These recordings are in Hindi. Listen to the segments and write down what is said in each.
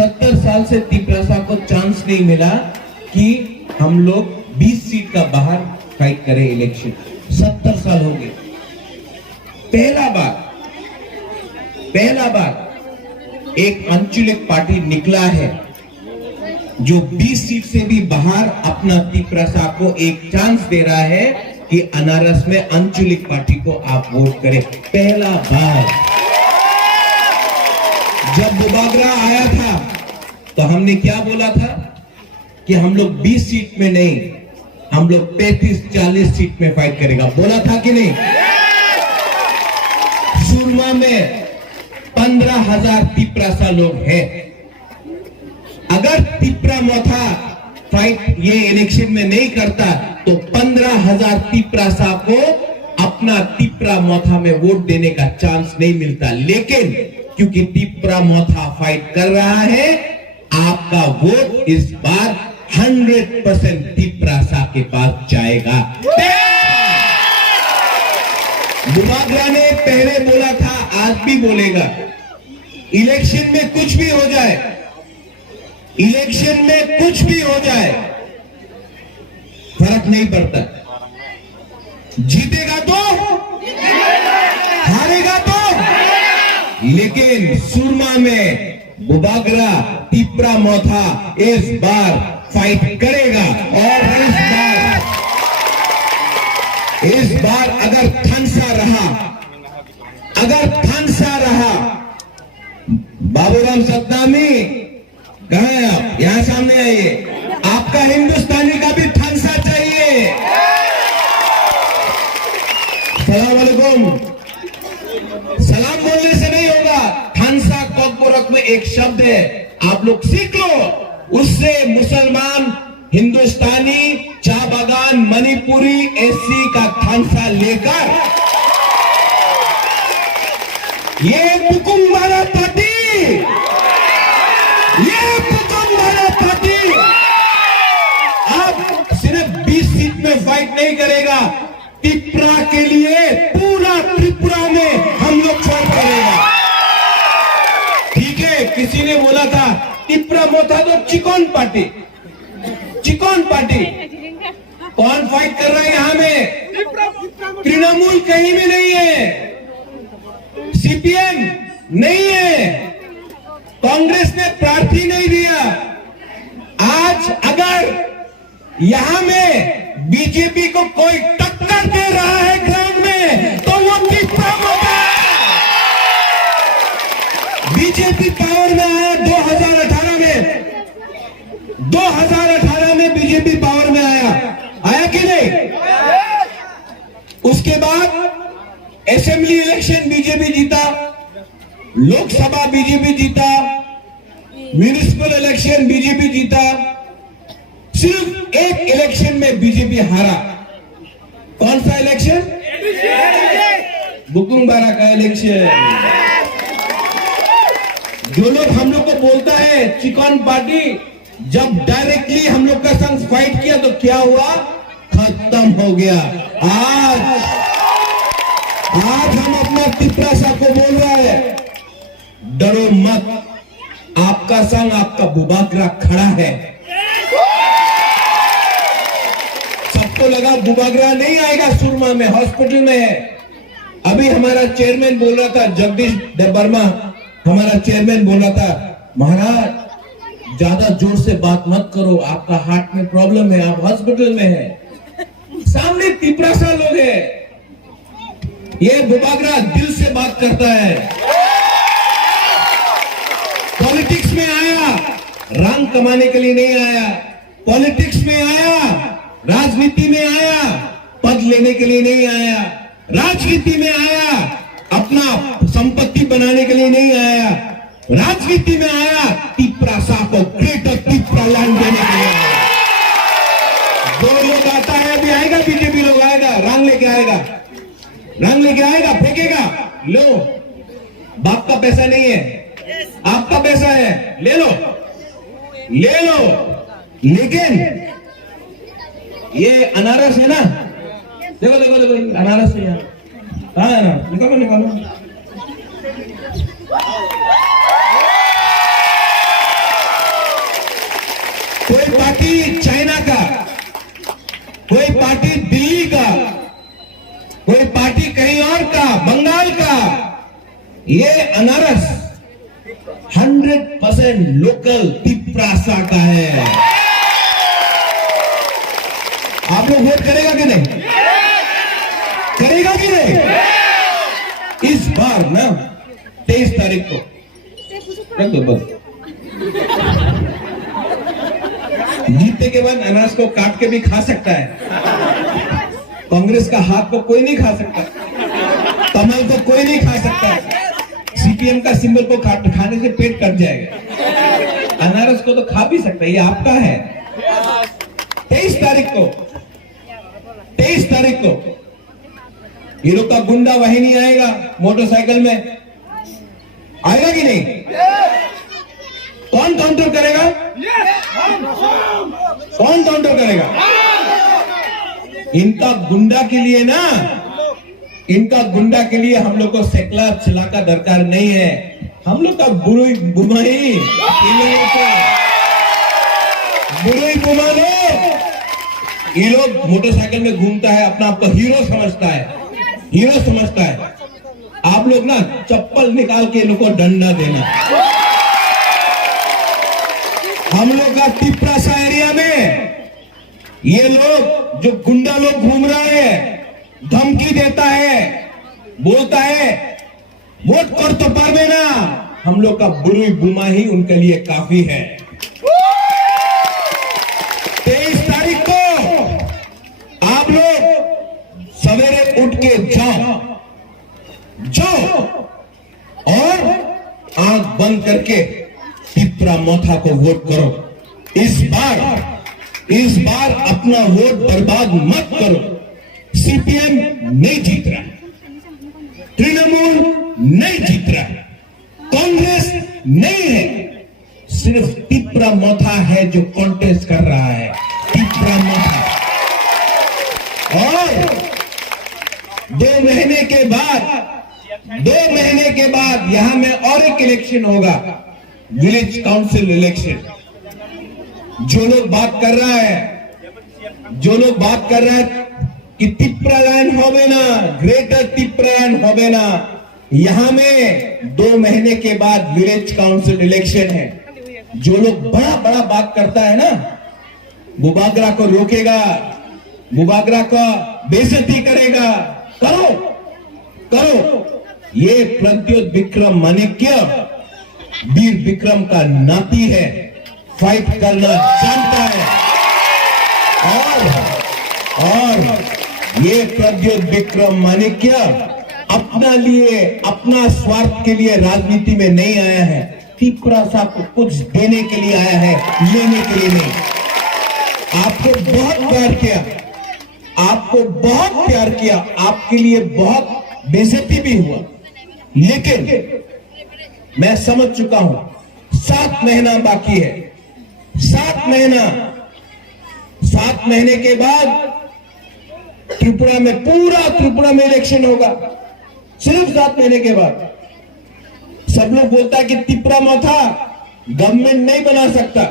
70 साल से तिपरासा को चांस नहीं मिला कि हम लोग 20 सीट का बाहर फाइट करें इलेक्शन। 70 साल हो गए। पहला बार एक आंचलिक पार्टी निकला है जो 20 सीट से भी बाहर अपना तिपरासा को एक चांस दे रहा है कि अनारस में आंचलिक पार्टी को आप वोट करें। पहला बार। जब बुबागरा आया था तो हमने क्या बोला था कि हम लोग 20 सीट में नहीं, हम लोग 35-40 सीट में फाइट करेगा। बोला था कि नहीं? सुरमा में 15,000 तिपरासा लोग हैं। अगर तिपरा मोथा फाइट ये इलेक्शन में नहीं करता तो 15,000 तिपरासा को अपना तिपरा मोथा में वोट देने का चांस नहीं मिलता। लेकिन क्योंकि तिपरा मोथा फाइट कर रहा है, आपका वोट इस बार 100% तिपरासा के पास जाएगा। बुबागरा ने पहले बोला था, आज भी बोलेगा, इलेक्शन में कुछ भी हो जाए, इलेक्शन में कुछ भी हो जाए फर्क नहीं पड़ता। जीतेगा तो, हारेगा तो। लेकिन सुरमा में बुबागरा तिपरा मोथा इस बार फाइट करेगा। और इस बार अगर थानसा रहा, बाबूराम सत्नामी कहां है आप? यहां सामने आइए। आपका हिंदुस्तानी का भी थानसा चाहिए। सलाम अलैकुम। सलाम बोलने से नहीं होगा। थानसा कोकबोरक में एक शब्द है, आप लोग सीख लो। उससे मुसलमान, हिंदुस्तानी, चाह बागान, मणिपुरी, एससी का थानसा लेकर ये पुकुम्बारा पार्टी, अब सिर्फ 20 सीट में फाइट नहीं करेगा, त्रिपुरा के लिए पूरा त्रिपुरा में हम लोग फाइट करेगा। ठीक है, किसी ने बोला था त्रिपुरा मोथा तो चिकन पार्टी। कौन फाइट कर रहा है यहां में? तृणमूल कहीं भी नहीं है, सीपीएम नहीं है, कांग्रेस ने प्रार्थी नहीं दिया। आज अगर यहां में बीजेपी को कोई टक्कर दे रहा है ग्राउंड में तो वो त्रिपुरा मोथा। बीजेपी पावर में आया 2018 में, 2018 में बीजेपी पावर में आया कि नहीं? उसके बाद असेंबली इलेक्शन बीजेपी जीता, लोकसभा बीजेपी जीता, म्युनिसिपल इलेक्शन बीजेपी जीता। सिर्फ एक इलेक्शन में बीजेपी हारा। कौन सा इलेक्शन? बुकुम्बारा का इलेक्शन। जो लोग हम लोग को बोलता है चिकन पार्टी, जब डायरेक्टली हम लोग का संग फाइट किया तो क्या हुआ? खत्म हो गया। आज हम अपना तिपरासा को बोल रहे हैं, डरो मत, आपका संग आपका बुबागरा खड़ा है। सबको लगा बुबागरा नहीं आएगा, सुरमा में हॉस्पिटल में है। अभी हमारा चेयरमैन बोल रहा था, जगदीश वर्मा हमारा चेयरमैन बोल रहा था, महाराज ज्यादा जोर से बात मत करो, आपका हार्ट में प्रॉब्लम है, आप हॉस्पिटल में है। सामने तिपरासा लोग है, ये बुबागरा दिल से बात करता है। पॉलिटिक्स में आया, रंग कमाने के लिए नहीं आया। पॉलिटिक्स में आया, राजनीति में आया, पद लेने के लिए नहीं आया। राजनीति में आया, अपना संपत्ति बनाने के लिए नहीं आया। राजनीति में आया, तिपरासा को ग्रेटर तिपरा लैंड देने के लिए आया। दो लोग आता है, अभी आएगा बीजेपी लोग, आएगा रंग लेके आएगा, रंग लेके आएगा, फेंकेगा। लो, बाप का पैसा नहीं है, आपका पैसा है, ले लो, ले लो। लेकिन ये अनारस है ना, देखो देखो देखो, अनारस है यहाँ। कहाँ है ना? निकालो निकालो। ये अनारस 100% लोकल तिपरासा का है। आप लोग वोट करेगा कि नहीं? करेगा कि नहीं? इस बार ना 23 तारीख को रख दो बस। जीतने के बाद अनारस को काट के भी खा सकता है। कांग्रेस का हाथ को कोई नहीं खा सकता, कमल को कोई नहीं खा सकता, सीपीएम का सिंबल को खाने से पेट कट जाएगा। अनारस को तो खा भी सकता है, ये आपका है। 23 तारीख को ये लोग का गुंडा वाहिनी आएगा मोटरसाइकिल में, आएगा कि नहीं? कौन काउंटर करेगा? कौन काउंटर करेगा? इनका गुंडा के लिए ना, इनका गुंडा के लिए हम लोग को सेकला चला का दरकार नहीं है। हम लोग का बुरुई बुमाई ये लोग मोटरसाइकिल में घूमता है, अपना आपको हीरो समझता है, हीरो समझता है। आप लोग ना चप्पल निकाल के इनको डंडा देना। हम लोग का तिपरासा एरिया में ये लोग जो गुंडा लोग घूम रहा है, धमकी देता है, बोलता है वोट कर तो पावे ना। हम लोग का बुरुई बुमा ही उनके लिए काफी है। 23 तारीख को आप लोग सवेरे उठ के जाओ और आंख बंद करके तिपरा मोथा को वोट करो। इस बार अपना वोट बर्बाद मत करो। सीपीएम नहीं जीत रहा, तृणमूल नहीं जीत रहा, कांग्रेस नहीं है, सिर्फ तिपरा मोथा है जो कॉन्टेस्ट कर रहा है। तिपरा मोथा। और 2 महीने के बाद यहां में और एक इलेक्शन होगा, विलेज काउंसिल इलेक्शन। जो लोग बात कर रहा है कि तिपरा लैंड होवे ना, ग्रेटर तिपरा लैंड होवे ना, यहां में 2 महीने के बाद विलेज काउंसिल इलेक्शन है। जो लोग बड़ा बात करता है ना, बुबागरा को रोकेगा, बुबागरा को बेइज्जती करेगा, करो। ये प्रद्योत विक्रम माणिक्य वीर विक्रम का नाती है, फाइट करना जानता है। और ये प्रद्योत विक्रम माणिक्य अपना स्वार्थ के लिए राजनीति में नहीं आया है। तिपरासा को कुछ देने के लिए आया है, लेने के लिए नहीं। आपको बहुत प्यार किया, आपके लिए बहुत बेइज्जती भी हुआ, लेकिन मैं समझ चुका हूं 7 महीना बाकी है। 7 महीने के बाद त्रिपुरा में इलेक्शन होगा, सिर्फ 7 महीने के बाद। सब लोग बोलता है कि तिपरा मोथा गवर्नमेंट नहीं बना सकता,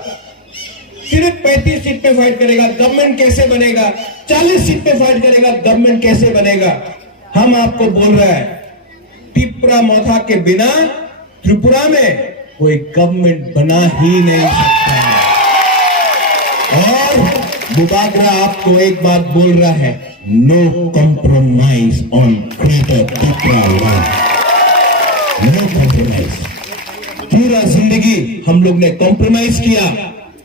सिर्फ 35 सीट पे फाइट करेगा, गवर्नमेंट कैसे बनेगा? 40 सीट पे फाइट करेगा, गवर्नमेंट कैसे बनेगा? हम आपको बोल रहे हैं, तिपरा मोथा के बिना त्रिपुरा में कोई गवर्नमेंट बना ही नहीं सकता। और बुबागरा आपको एक बात बोल रहा है, no compromise on greater Tripura land, no compromise. पूरा जिंदगी हम लोग ने कॉम्प्रोमाइज किया,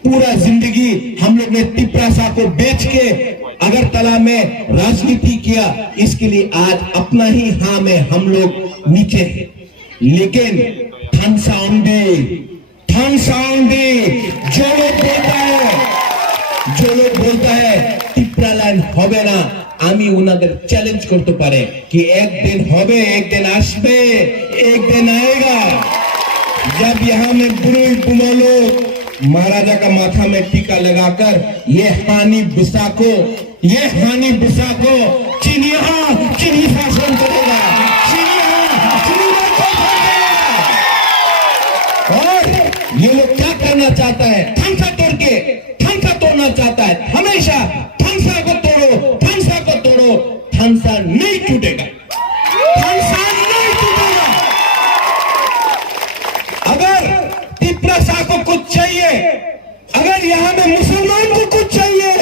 पूरा जिंदगी हम लोग ने तिपरासा को बेच के अगरतला में राजनीति किया। इसके लिए आज अपना ही हाँ में हम लोग नीचे हैं। लेकिन जो लोग बोलता है तिपरा लैंड होबे ना, आमी उनादेर चैलेंज करते पारे कि एक दिन होबे, एक दिन आसबे, एक दिन आएगा जब यहाँ में बुरुई बुमा लोग महाराजा का माथा में टीका लगाकर ये हानि बिसा को चीनी शासन करेगा, और ये लोग क्या करना चाहता है? ठंसा तोड़ना चाहता है। हमेशा ठंसा को तोड़ो, ठंसा नहीं टूटेगा, ठंसा नहीं टूटेगा। अगर तिपरासा को कुछ चाहिए, अगर यहां में मुसलमान को कुछ चाहिए,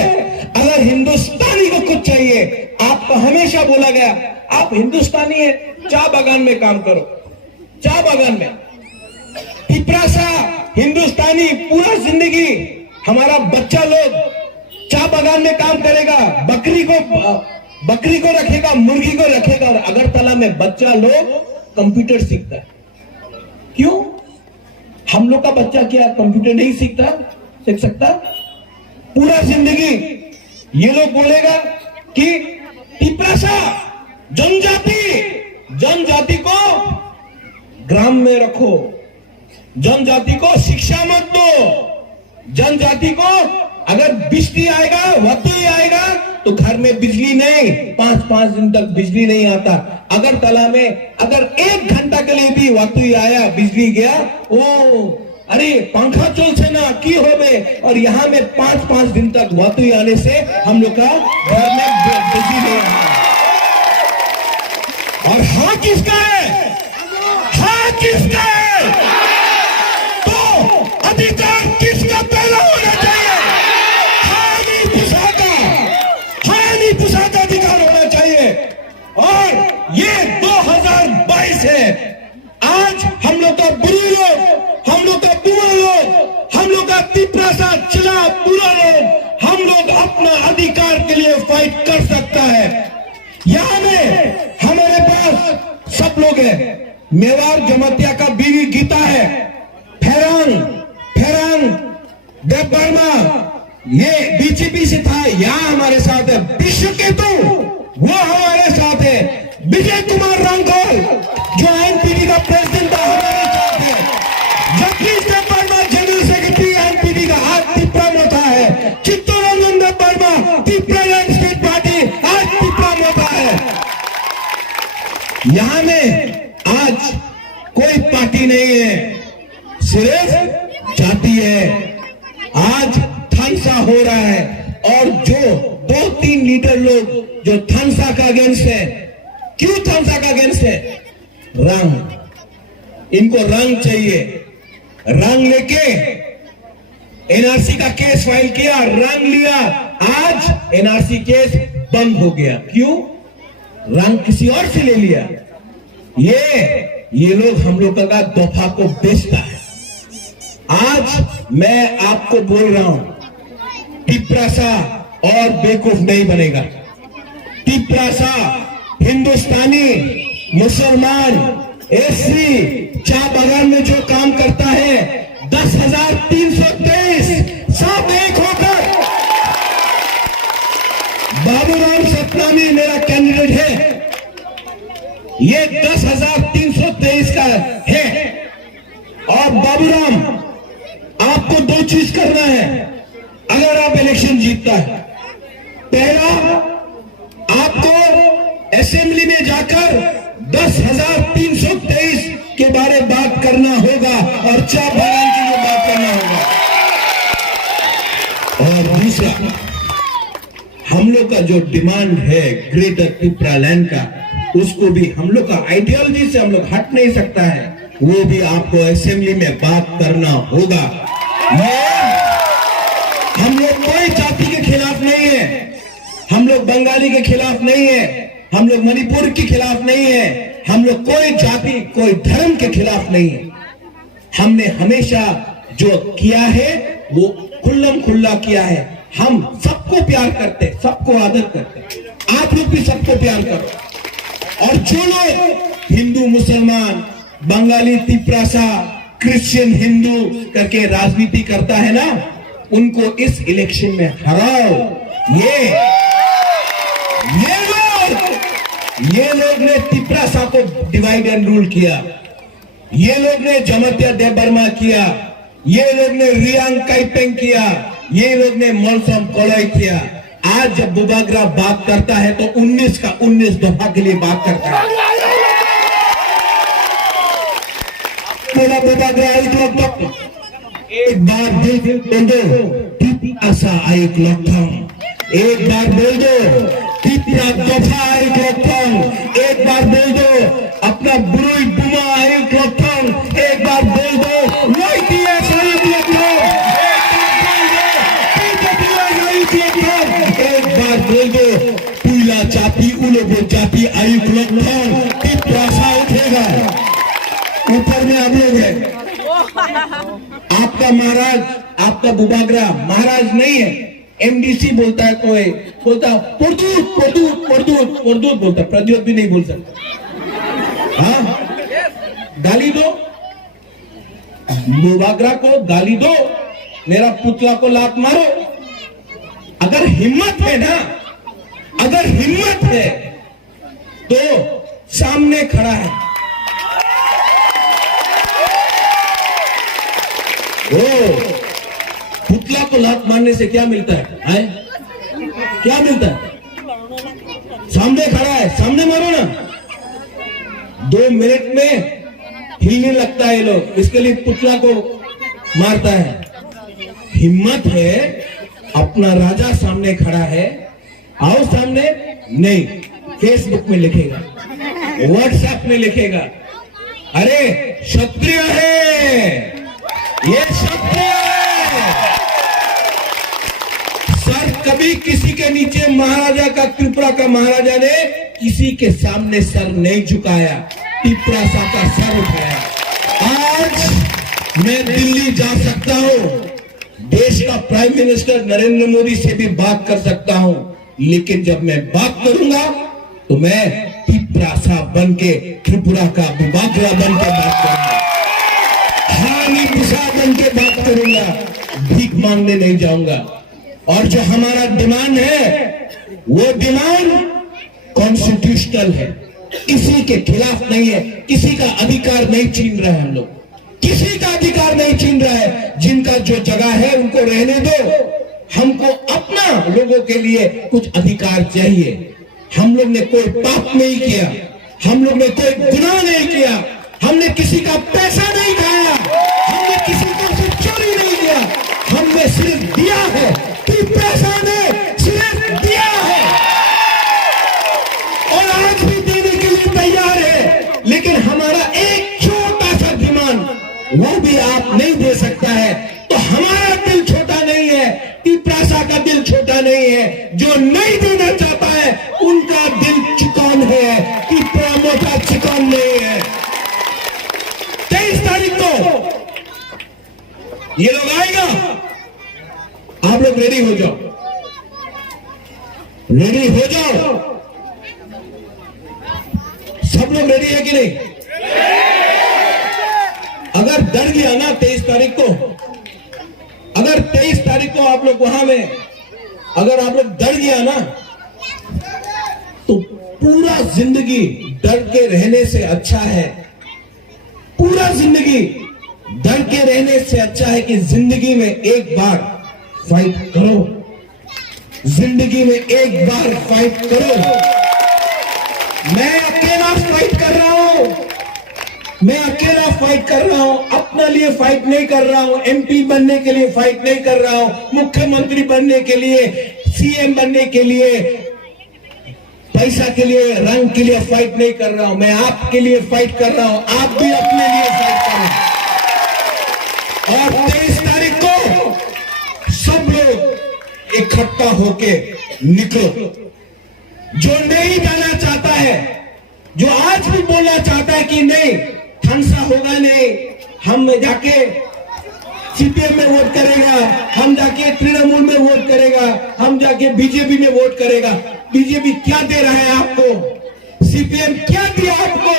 अगर हिंदुस्तानी को कुछ चाहिए, आपको हमेशा बोला गया आप हिंदुस्तानी है, चाय बागान में काम करो, चाय बागान में। तिपरासा हिंदुस्तानी पूरा जिंदगी हमारा बच्चा लोग चाय बागान में काम करेगा, बकरी को रखेगा, मुर्गी को रखेगा, और अगरतला में बच्चा लोग कंप्यूटर सीखता है। क्यों? हम लोग का बच्चा क्या कंप्यूटर नहीं सीख सकता? पूरा जिंदगी ये लोग बोलेगा कि तिपरासा जनजाति को ग्राम में रखो, जनजाति को शिक्षा मत दो, जनजाति को अगर बिजली आएगा वतुई आएगा तो घर में बिजली नहीं, 5-5 दिन तक बिजली नहीं आता। अगरतला में अगर 1 घंटा के लिए भी वतुई आया, बिजली गया, ओ अरे पंखा चल से ना की हो गए, और यहाँ में 5-5 दिन तक वतुई आने से हम लोग का घर में बिजली नहीं आता। और हाँ किसका है? हाँ किसका है? तो अधिकार किसका पहला होना चाहिए? हानि पुसाका अधिकार होना चाहिए। और ये 2022 है। आज हम लोग का बुरी लोग, हम लोग का बुरा लोग, हम लोग का तिपरासा चिला बुरा लोग, हम लोग अपना अधिकार के लिए फाइट कर सकता है। यहाँ में हमारे पास सब लोग हैं। मेवाड़ जमातिया का बीवी गीता है, फेरांग देवबर्मा ये बीजेपी से था, यहाँ हमारे साथ है। विश्वकेतु वो हमारे साथ है। विजय कुमार रांगोल जो एनपीडी का प्रेसिडेंट था हमारे साथ है। Jagdish Debbarma general secretary NPD का, आज तिपरा मोता है। चित्तरंजन देवबर्मा तिपरा स्टेट पार्टी, आज तिपरा मोता है। यहाँ में आज कोई पार्टी नहीं है, सिर्फ जाति है। आज थानसा हो रहा है, और जो 2-3 लीडर लोग जो थानसा का अगेंस्ट है, क्यों थानसा का अगेंस्ट है? रंग, इनको रंग चाहिए। रंग लेके एनआरसी का केस फाइल किया, रंग लिया, आज एनआरसी केस बंद हो गया। क्यों? रंग किसी और से ले लिया। ये लोग हम लोग का दफा को बेचता है। आज मैं आपको बोल रहा हूं, तिपरासा और बेवकूफ नहीं बनेगा। तिपरासा हिंदुस्तानी, मुसलमान, एससी चाय बागान में जो काम करता है, 10,323 सब एक होकर, बाबूराम सतनामी मेरा कैंडिडेट है, ये 10,323 का है। और बाबूराम आपको 2 चीज करना है अगर आप इलेक्शन जीतता है। पहला, आपको असेंबली में जाकर 10,323 के बारे में बात करना होगा और चाय बागान की जो बात करना होगा। और दूसरा, हम लोग का जो डिमांड है ग्रेटर तिपरा लैंड का, उसको भी हम लोग का आइडियोलॉजी से हम लोग हट नहीं सकता है, वो भी आपको असेंबली में बात करना होगा। हम लोग कोई जाति के खिलाफ नहीं है, हम लोग बंगाली के खिलाफ नहीं है, हम लोग मणिपुर के खिलाफ नहीं है, हम लोग कोई जाति कोई धर्म के खिलाफ नहीं है। हमने हमेशा जो किया है वो खुल्लम खुल्ला किया है। हम सबको प्यार करते, सबको आदर करते, आप लोग भी सबको प्यार करो। और जो लोग हिंदू मुसलमान, बंगाली तिपरासा, क्रिश्चियन हिंदू करके राजनीति करता है ना, उनको इस इलेक्शन में हराओ। ये लोग ने तिपरासा को डिवाइड एंड रूल किया, ये लोग ने जमातिया देवबर्मा किया, ये लोग ने रियांग काइपेंग किया, ये लोग ने मोलसम कोलाई किया। आज जब बुबाग्रा बात करता है तो 19 का 19 दफा के लिए बात करता है। पूरा बुबाग्रा एक बार बोल दो तिपरासा एक लॉकडाउन, एक बार बोल दो तिपरा दफा एक लॉकडाउन, एक बार बोल दो अपना बुरुई बुमा एक लॉकडाउन, एक बार बोल दो बिहार में आप लोग हैं। आपका महाराज, आपका बुबागरा महाराज नहीं है, एमडीसी बोलता है, कोई बोलता प्रदूत प्रदूत प्रदूत प्रदूत बोलता, प्रद्योत भी नहीं बोल सकता। हाँ, गाली दो, बुबागरा को गाली दो, मेरा पुतला को लात मारो। अगर हिम्मत है ना, अगर हिम्मत है तो सामने खड़ा है वो। पुतला को लात मारने से क्या मिलता है? क्या मिलता है? सामने खड़ा है, सामने मारो ना। 2 मिनट में हिलने लगता है ये लोग, इसके लिए पुतला को मारता है। हिम्मत है, अपना राजा सामने खड़ा है, आओ सामने। नहीं, फेसबुक में लिखेगा, व्हाट्सएप में लिखेगा, अरे क्षत्रिय है, ये क्षत्रिय है। सर कभी किसी के नीचे महाराजा का, त्रिपुरा का महाराजा ने किसी के सामने सर नहीं झुकाया, त्रिपुरा का सर उठाया। आज मैं दिल्ली जा सकता हूं, देश का प्राइम मिनिस्टर नरेंद्र मोदी से भी बात कर सकता हूं, लेकिन जब मैं बात करूंगा तो मैं त्रिपुरा बन के, त्रिपुरा का बुबागरा बन के बात करूंगा, हानी पुषा बन के बात करूंगा, भीख मांगने नहीं जाऊंगा। और जो हमारा डिमांड है वो डिमांड कॉन्स्टिट्यूशनल है, किसी के खिलाफ नहीं है, किसी का अधिकार नहीं छीन रहे हम लोग, किसी का अधिकार नहीं छीन रहा है। जिनका जो जगह है उनको रहने दो, हमको अपना लोगों के लिए कुछ अधिकार चाहिए। हम लोग ने कोई पाप नहीं किया, हम लोग ने कोई गुनाह नहीं किया, हमने किसी का पैसा नहीं खाया, हमने किसी को से चोरी नहीं किया, हमने सिर्फ दिया है कि पैसा ने सिर्फ दिया है और आज भी देने के लिए तैयार है। लेकिन हमारा एक छोटा सा डिमांड वो भी आप नहीं दे सकता है, तो हमारा दिल छोटा नहीं है, त्रिपुरा का दिल छोटा नहीं है। जो नहीं देना चाहता है उनका दिल चिकन है, त्रिपुरा मोटा चिकन नहीं है। 23 तारीख को ये लोग आएगा, आप लोग रेडी हो जाओ, रेडी हो जाओ। सब लोग रेडी है कि नहीं? अगर डर गया ना 23 तारीख को, अगर 23 तारीख को आप लोग वहां में अगर आप लोग डर गया ना, तो पूरा जिंदगी डर के रहने से अच्छा है, पूरा जिंदगी डर के रहने से अच्छा है कि जिंदगी में एक बार फाइट करो, जिंदगी में एक बार फाइट करो। मैं अकेला फाइट कर रहा हूं, मैं अकेला फाइट कर रहा हूं, अपने लिए फाइट नहीं कर रहा हूं, एमपी बनने के लिए फाइट नहीं कर रहा हूं, मुख्यमंत्री बनने के लिए, सीएम बनने के लिए, पैसा के लिए, रंग के लिए फाइट नहीं कर रहा हूं। मैं आपके लिए फाइट कर रहा हूं, आप भी अपने लिए फाइट करें। और 23 तारीख को सब लोग इकट्ठा होके निकलो। जो नहीं जाना चाहता है, जो आज भी बोलना चाहता है कि नहीं हंसा होगा नहीं, हम जाके सीपीएम में वोट करेगा, हम जाके तृणमूल में वोट करेगा, हम जाके बीजेपी में वोट करेगा। बीजेपी क्या दे रहा है आपको? सीपीएम क्या दिया आपको?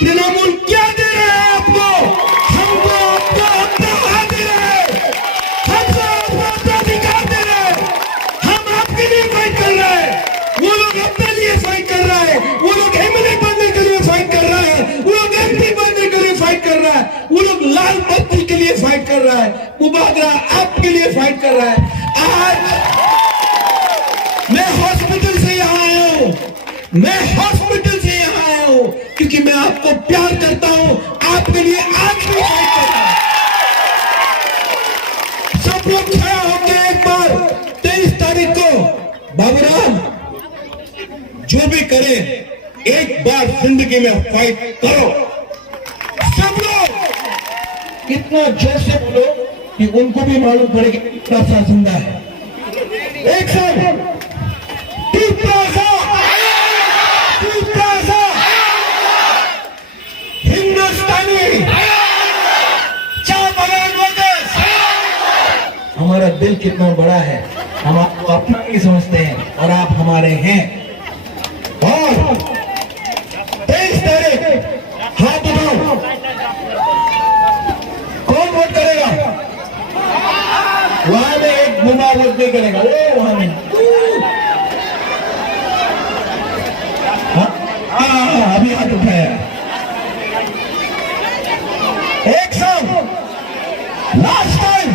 तृणमूल क्या दे रहा है आपको? हमको आपको अपना हाथ दे रहे हैं, हमको अपना अधिकार दे रहे हैं। हम आपके लिए फाइट कर रहे हैं, वो लोग अपने लिए फाइट कर रहा है, वो लोग एमएलए बनने के लिए फाइट कर रहा है, वो लोग एमपी बनने के लिए फाइट कर रहा है, वो लोग लाल बत्ती के लिए फाइट कर रहा है, बुबागरा आपके लिए फाइट कर रहा है। आज मैं हॉस्पिटल से यहाँ आया हूँ, मैं हॉस्पिटल से यहाँ आया हूँ क्योंकि मैं आपको प्यार करता हूँ, आपके लिए आज भी फाइट करता हूँ। सब लोग खड़ा होकर एक बार 23 तारीख को बाबूराम जो भी करे एक बार जिंदगी में फाइट करो। सब लोग इतना जोर से बोलो कि उनको भी मालूम पड़े कि कितना सा जिंदा है। एक साथ हिंदुस्तानी हमारा दिल कितना बड़ा है, हम आपको अपना नहीं समझते हैं और आप हमारे हैं। और 23 तारीख हाथ उठाओ, कौन वोट करेगा? वहां में एक बुमा वोट नहीं करेगा, वो वहां में अभी हाथ उठाया। एक साथ लास्ट टाइम